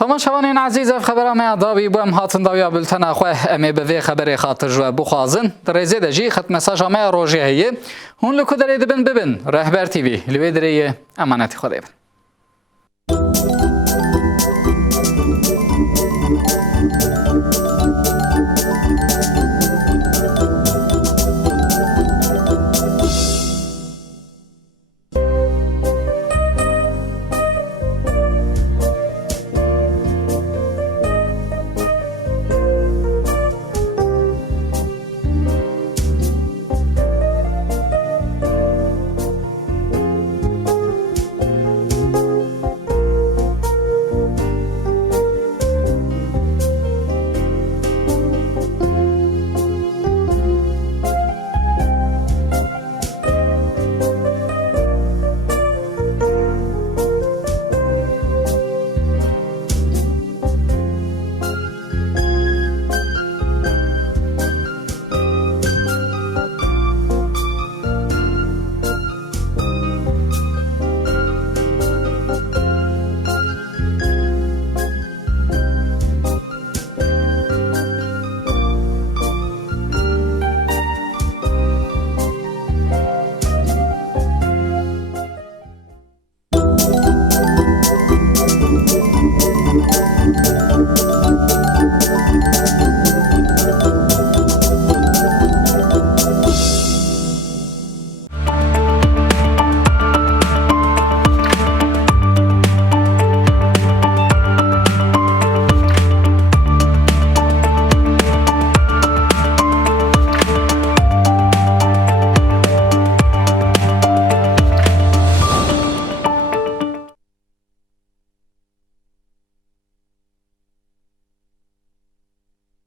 تماشاوانین عزیز اف خبر ما داوی بو ام هاتن داویا بلتنا خو ام به خبر خاطر جو بو خوازن درزه دجی خط مساج ما روجه هي هون لو کدری دبن ببن رهبر تي في لوی دری امانت خدای